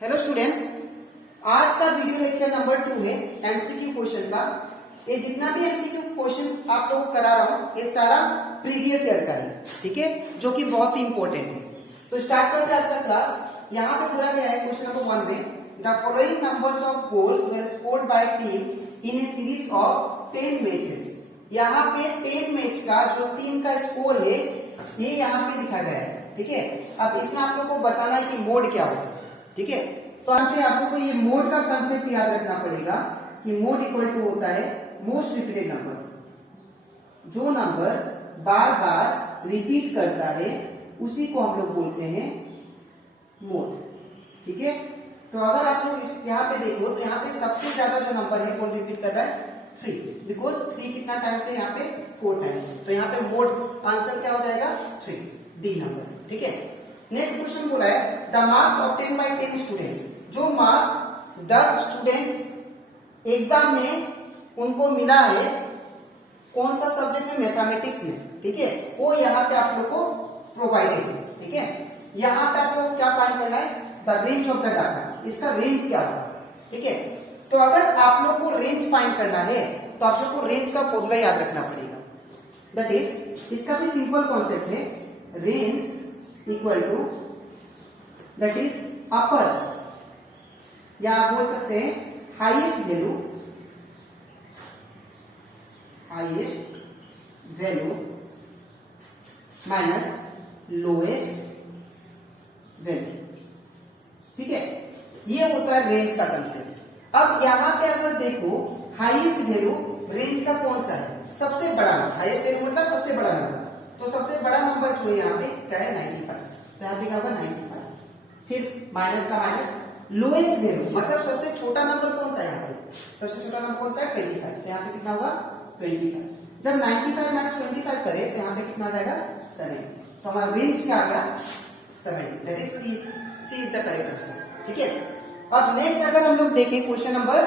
Hello students, आज का video lecture number 2 है एमसीक्यू क्वेश्चन का। ये जितना भी एमसीक्यू क्वेश्चन आप लोगों को करा रहा हूं ये सारा प्रीवियस ईयर का है, ठीक है, जो कि बहुत ही इंपॉर्टेंट है। तो स्टार्ट करते हैं आज का क्लास। यहाँ पे पूरा क्या है क्वेश्चन नंबर 1 में, the following numbers of goals were scored by team in A series of 10 matches. यहाँ पे 10 मैच का जो टीम का स्कोर है ये यहाँ पे लिखा गया है, ठीक है। अब इसमें आप लोग को बताना है कि मोड क्या होगा, ठीक है। तो आपसे आप लोग को ये मोड का कंसेप्ट याद रखना पड़ेगा कि मोड इक्वल टू होता है मोस्ट रिपीटेड नंबर। जो नंबर बार बार रिपीट करता है उसी को हम लोग बोलते हैं मोड, ठीक है। तो अगर आप लोग इस यहाँ पे देखो तो यहाँ पे सबसे ज्यादा जो नंबर है कौन रिपीट कर रहा है, 3, बिकॉज 3 कितना टाइम्स है यहाँ पे 4 टाइम्स। तो यहाँ पे मोड आंसर क्या हो जाएगा 3, डी नंबर, ठीक है। नेक्स्ट क्वेश्चन बोला है the marks obtain bye 10 student. जो मार्क्स 10 स्टूडेंट एग्जाम में उनको मिला है कौन सा सब्जेक्ट में, मैथमेटिक्स में, ठीक है, वो यहाँ पे आप लोग को प्रोवाइडेड है, ठीक है। यहाँ पे आप लोग को क्या फाइंड करना है, the range of the data, इसका रेंज क्या होगा, ठीक है। तो अगर आप लोग को रेंज फाइंड करना है तो आप लोग को रेंज का फॉर्मूला याद रखना पड़ेगा। दैट इज, इसका भी सिंपल कॉन्सेप्ट है, range equal to that is upper, या आप बोल सकते हैं highest value minus lowest value, ठीक है। ये होता है रेंज का कंसेप्ट। अब यहां पे अगर देखो हाईएस्ट वैल्यू रेंज का कौन सा है, सबसे बड़ा, हाईएस्ट वैल्यू मतलब सबसे बड़ा नंबर। तो सबसे बड़ा नंबर जो है यहाँ पे क्या है 95, तो यहाँ पे क्या होगा 95। फिर माइनस का माइनस, लोएस्ट वैल्यू मतलब सबसे छोटा नंबर कौन सा है यहाँ पे, सबसे छोटा नंबर कौन सा है 25, तो यहाँ पे कितना होगा 25। जब 95 माइनस 25 करे तो यहाँ पे कितना आ जाएगा 70। तो हमारा रेंज क्या आ गया 70, that is C is the correct answer, ठीक है। अब नेक्स्ट अगर हम लोग देखें क्वेश्चन नंबर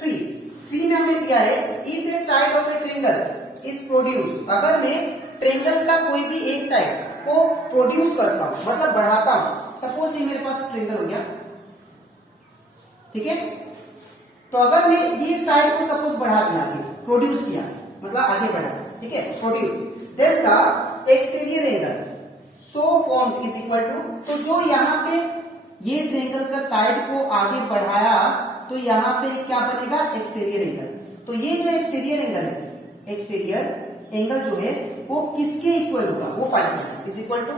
3 में हमें दिया है if A side of A triangle is produce. अगर मैं ट्रायंगल का कोई भी एक साइड को प्रोड्यूस करता हूं मतलब बढ़ाता हूं, सपोज ये मेरे पास ट्रायंगल हो गया, ठीक है। तो अगर मैं ये साइड को सपोज बढ़ा दिया, प्रोड्यूस किया मतलब आगे बढ़ा, ठीक है, produce, then the exterior angle so form is equal to, तो जो यहाँ पे ये ट्रायंगल का साइड को आगे बढ़ाया तो यहाँ पे क्या बनेगा एक्सटीरियर एंगल। तो ये जो एक्सटीरियर एंगल है, एक्सटीरियर एंगल जो है वो किसके इक्वल होगा वो फाइंड करना, इज इक्वल टू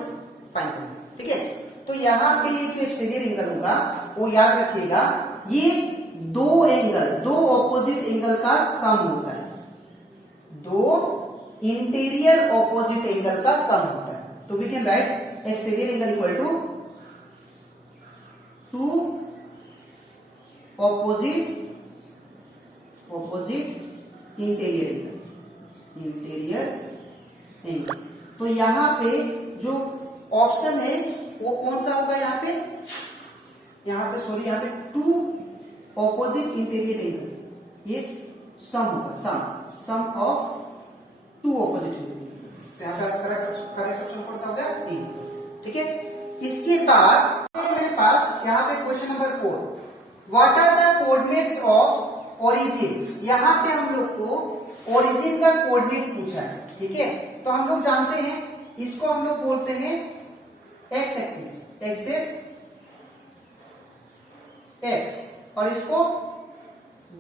फाइंड करना, ठीक है। तो यहाँ पे ये जो एक्सटीरियर एंगल होगा वो याद रखिएगा ये दो एंगल, दो ऑपोजिट एंगल का सम होता है, दो इंटीरियर ऑपोजिट एंगल का सम होता है। तो we can write exterior angle equal to 2 opposite interior angle. तो यहां पे जो ऑप्शन है वो कौन सा होगा, यहाँ पे 2 ऑपोजिट इंटीरियर एंगल, ये सम होगा, सम ऑफ 2 ऑपोजिट इंटीरियर। यहाँ का करेक्ट ऑप्शन कौन सा हो गया डी, ठीक है। इसके बाद मेरे पास यहाँ पे question number 4, what are the coordinates of origin. यहाँ पे हम लोग को ओरिजिन का कोऑर्डिनेट पूछा है, ठीक है। तो हम लोग जानते हैं इसको हम लोग बोलते हैं एक्स एक्सिस, एक्स डेस एक्स, और इसको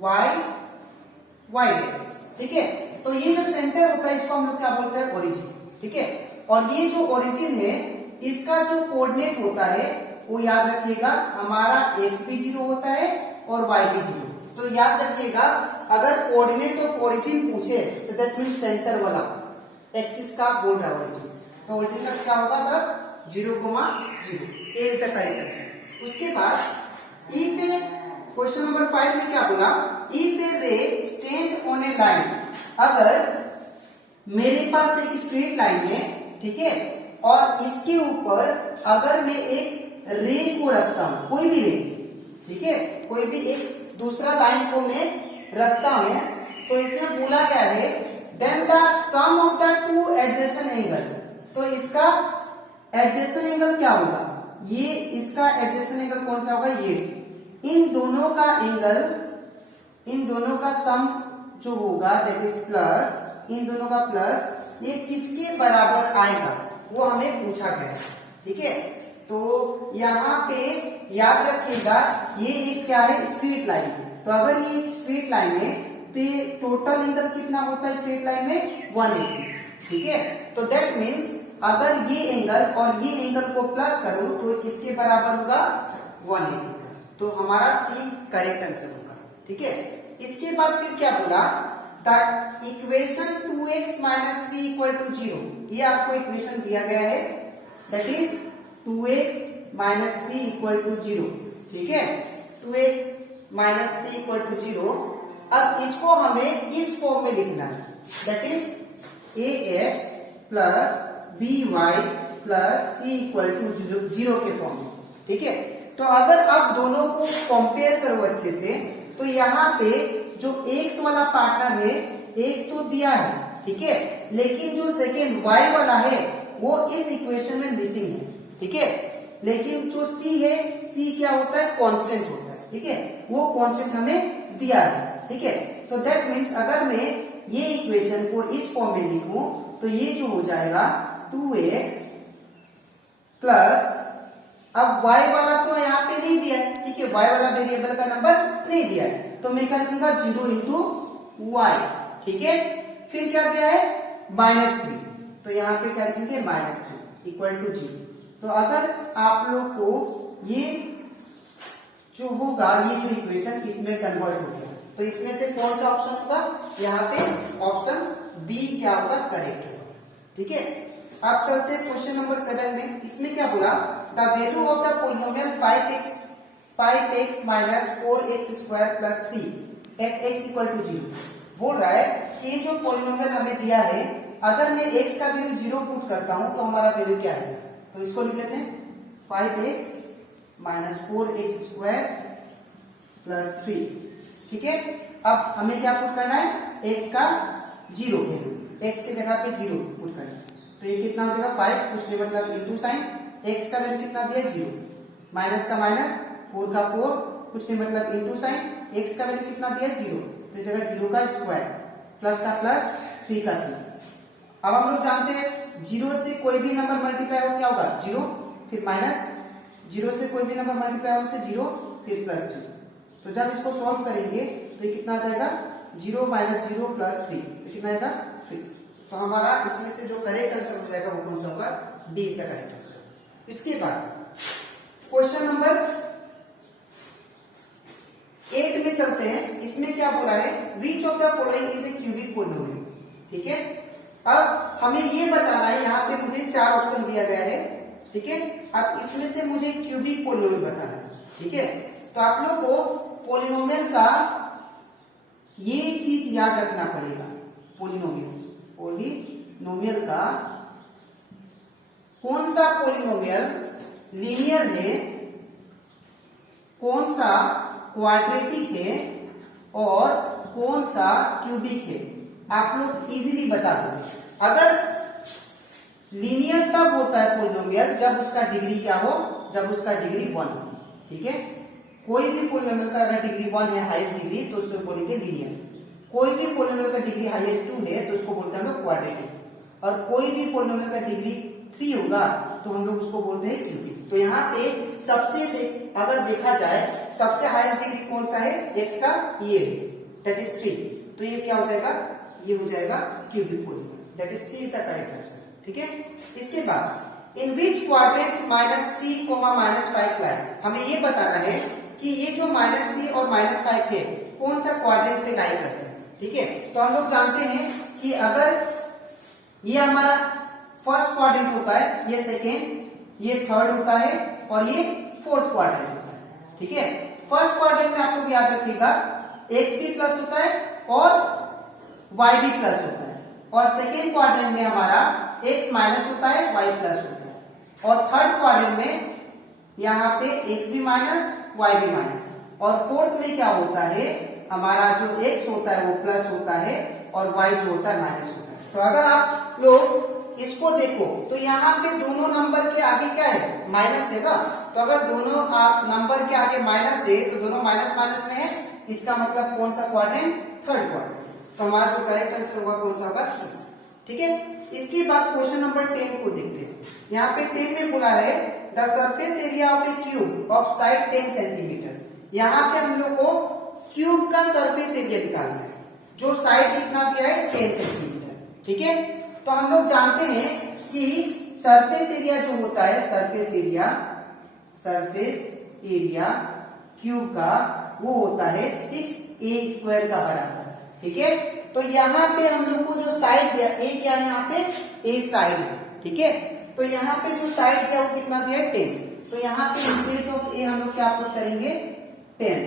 वाई डेस, ठीक है। तो ये जो सेंटर होता है इसको हम लोग क्या बोलते हैं ओरिजिन, ठीक है। और ये जो ओरिजिन है इसका जो कोऑर्डिनेट होता है वो याद रखिएगा हमारा एक्स भी 0 होता है और वाई भी 0। तो याद रखिएगा अगर कोऑर्डिनेट ऑफ ओरिजिन पूछे तो दैट मींस सेंटर वाला एक्सिस का बोल रहा है ओरिजिन, तो ओरिजिन का क्या होगा था 0,0, ए इज द करेक्ट आंसर। उसके बाद इफ ए क्वेश्चन नंबर 5 में क्या बोला, इफ ए रे स्टैंड ऑन ए लाइन। अगर मेरे पास एक स्ट्रेट लाइन है, ठीक है, और इसके ऊपर अगर मैं एक रे को रखता हूं, कोई भी रे, ठीक है, कोई भी एक दूसरा लाइन को मैं रखता हूं, तो इसमें बोला क्या है then the sum of the 2 adjacent angle. तो इसका एडजेसेंट एंगल क्या होगा, ये इसका एडजेसेंट एंगल कौन सा होगा, ये इन दोनों का सम जो होगा दैट इज प्लस, इन दोनों का प्लस, ये किसके बराबर आएगा वो हमें पूछा गया है। ठीक है, तो यहाँ पे याद रखिएगा ये एक क्या है, स्ट्रेट लाइन है। तो अगर ये एक स्ट्रेट लाइन है तो ये टोटल एंगल कितना होता है स्ट्रेट लाइन में, 180। ठीक है, तो दैट मीन्स अगर ये एंगल और ये एंगल को प्लस करो तो किसके बराबर होगा, 180 का। तो हमारा सी करेक्ट आंसर होगा। ठीक है, इसके बाद फिर क्या बोला, the equation 2x minus 3 equal to 0। ये आपको इक्वेशन दिया गया है, that is 2x minus 3 equal to 0। ठीक है, 2x माइनस 3 इक्वल टू 0। अब इसको हमें इस फॉर्म में लिखना है, that is ax plus by plus c equal to 0 के फॉर्म में। ठीक है, तो अगर आप दोनों को कंपेयर करो अच्छे से तो यहाँ पे जो x वाला पार्टनर है, x तो दिया है, ठीक है, लेकिन जो सेकेंड y वाला है वो इस इक्वेशन में मिसिंग है। ठीक है, लेकिन जो c है, c क्या होता है, कांस्टेंट होता है। ठीक है, वो कांस्टेंट हमें दिया है। ठीक है, तो दैट मीन्स अगर मैं ये इक्वेशन को इस फॉर्म में लिखूं तो ये जो हो जाएगा 2x प्लस, अब y वाला तो यहाँ पे नहीं दिया है, ठीक है, y वाला वेरिएबल का नंबर नहीं दिया है, तो मैं क्या लिखूंगा 0 इंटू y। ठीक है, फिर क्या दिया है, -3, तो यहाँ पे क्या लिखेंगे -3 इक्वल टू 0। तो अगर आप लोग को ये जो होगा, ये जो इक्वेशन इसमें कन्वर्ट हो गया, तो इसमें से कौन सा ऑप्शन होगा, यहाँ पे ऑप्शन बी क्या होगा, करेक्ट होगा। ठीक है, आप चलते हैं क्वेश्चन नंबर 7 में। इसमें क्या बोला, the value of the polynomial 5x minus 4x square plus 3 at x equal to 0। बोल रहा है कि जो पॉलिनोमियल हमें दिया है, अगर मैं x का वैल्यू 0 पुट करता हूं तो हमारा वैल्यू क्या है, तो इसको लिख लेते हैं 5x minus 4x square plus 3। ठीक है, अब हमें क्या पुट करना है, x का 0 वैल्यू, x की जगह पे 0 पुट करना है, तो ये कितना हो जाएगा 5, कुछ नहीं मतलब इंटू साइन, x का वैल्यू कितना दिया 0, माइनस का माइनस, 4 का 4, कुछ नहीं मतलब इंटू साइन, x का वैल्यू कितना दिया 0, तो जगह 0 का स्क्वायर, प्लस का प्लस, 3 का 3। अब हम लोग जानते हैं 0 से कोई भी नंबर मल्टीप्लाई हो क्या होगा 0, फिर माइनस, 0 से कोई भी नंबर मल्टीप्लाई हो से 0, फिर प्लस 0। तो जब इसको सॉल्व करेंगे तो ये कितना आ जाएगा 0 माइनस 0 प्लस 3, तो कितना आएगा 3। तो हमारा इसमें से जो करेक्ट आंसर हो जाएगा वो कौन सा होगा, D is the correct answer. इसके बाद क्वेश्चन नंबर 8 में चलते हैं। इसमें क्या बोला है, which of the following is a cubic polynomial. ठीक है, अब हमें ये बताना है, यहाँ पे मुझे 4 ऑप्शन दिया गया है। ठीक है, अब इसमें से मुझे क्यूबिक पॉलिनोमियल बताना है। ठीक है, तो आप लोग को पॉलिनोमियल का ये चीज याद रखना पड़ेगा, पॉलिनोमियल का कौन सा पॉलिनोमियल लीनियर है, कौन सा क्वाड्रेटिक है और कौन सा क्यूबिक है, आप लोग इजीली बता दो। अगर लीनियर तब होता है पॉलिनोमियल जब उसका डिग्री क्या हो, जब उसका डिग्री 1 हो। ठीक है, कोई भी पॉलिनोमियल का अगर डिग्री 1 है, हाईएस्ट डिग्री, तो उसको बोलेंगे लीनियर। कोई भी पॉलिनोमियल का डिग्री हाईएस्ट 2 है तो उसको बोलते हैं हम लोग क्वाड्रेटिक, और कोई भी पॉलिनोमियल का डिग्री 3 होगा तो हम लोग उसको बोलते हैं क्यूबिक। तो यहाँ पे सबसे अगर देखा जाए सबसे हाईएस्ट डिग्री कौन सा है, x का, ये दैट इज 3, तो ये क्या हो जाएगा, ये हो जाएगा cubic polynomial, that is C is the correct answer. ठीक है, इसके बाद इन विच क्वाड्रेंट -3, -5 लाई, हमें ये बताना है कि ये जो -3 और -5 है कौन सा क्वाड्रेंट पे लाई करते हैं। ठीक है, तो हम लोग जानते हैं कि अगर ये हमारा फर्स्ट क्वाड्रेंट होता है, ये सेकेंड, ये थर्ड होता है और ये फोर्थ क्वाड्रेंट होता है। ठीक है, फर्स्ट क्वाड्रेंट में आप लोग याद रखिएगा x भी प्लस होता है और y भी प्लस होता है, और सेकेंड क्वाड्रेंट में हमारा x माइनस होता है, y प्लस होता है, और थर्ड क्वाड्रेंट में यहाँ पे x भी माइनस, y भी माइनस, और फोर्थ में क्या होता है, हमारा जो x होता है वो प्लस होता है और y जो होता है माइनस होता है। तो अगर आप लोग इसको देखो तो यहाँ पे दोनों नंबर के आगे क्या है, माइनस है ना। तो अगर दोनों नंबर के आगे माइनस है तो दोनों माइनस माइनस में है, इसका मतलब कौन सा क्वाड्रेंट, थर्ड क्वाड्रेंट। तो हमारा जो करेक्ट आंसर होगा कौन सा होगा, सी। ठीक है, इसके बाद क्वेश्चन नंबर 10 को देखते हैं। यहाँ पे 10 में बोला है the surface area of A cube of side 10 centimetre. यहाँ पे हम लोग को क्यूब का सरफेस एरिया निकालना है, जो साइड कितना दिया है, 10 सेंटीमीटर। ठीक है, तो हम लोग जानते हैं कि सरफेस एरिया जो होता है, सरफेस एरिया क्यूब का वो होता है 6a² का बराबर। ठीक है, तो यहाँ पे हम लोग को जो साइड दिया, ए क्या है यहाँ पे, ए साइड है। ठीक है, तो यहाँ पे जो साइड दिया वो कितना दिया है, 10। तो यहाँ पे इन प्लेस ऑफ ए हम लोग क्या पुट करेंगे, 10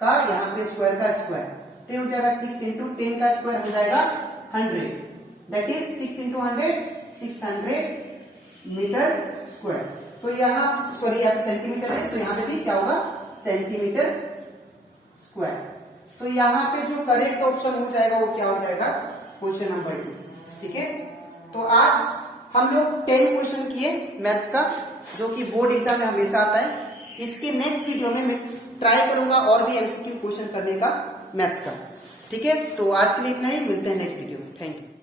का यहाँ पे स्क्वायर का स्क्वायर, तो हो जाएगा 6 इंटू 10 का स्क्वायर हो जाएगा 100, that is 6 into 100, 600 metre square. तो यहाँ सॉरी यहाँ सेंटीमीटर है, तो यहाँ पे भी क्या होगा, सेंटीमीटर स्क्वायर। तो यहाँ पे जो करेक्ट ऑप्शन हो जाएगा वो क्या हो जाएगा, क्वेश्चन नंबर 2। ठीक है, तो आज हम लोग 10 क्वेश्चन किए मैथ्स का, जो कि बोर्ड एग्जाम में हमेशा आता है। इसके नेक्स्ट वीडियो में मैं ट्राई करूंगा और भी एमसीक्यू क्वेश्चन करने का मैथ्स का। ठीक है, तो आज के लिए इतना ही, मिलते हैं नेक्स्ट वीडियो में। Thank you.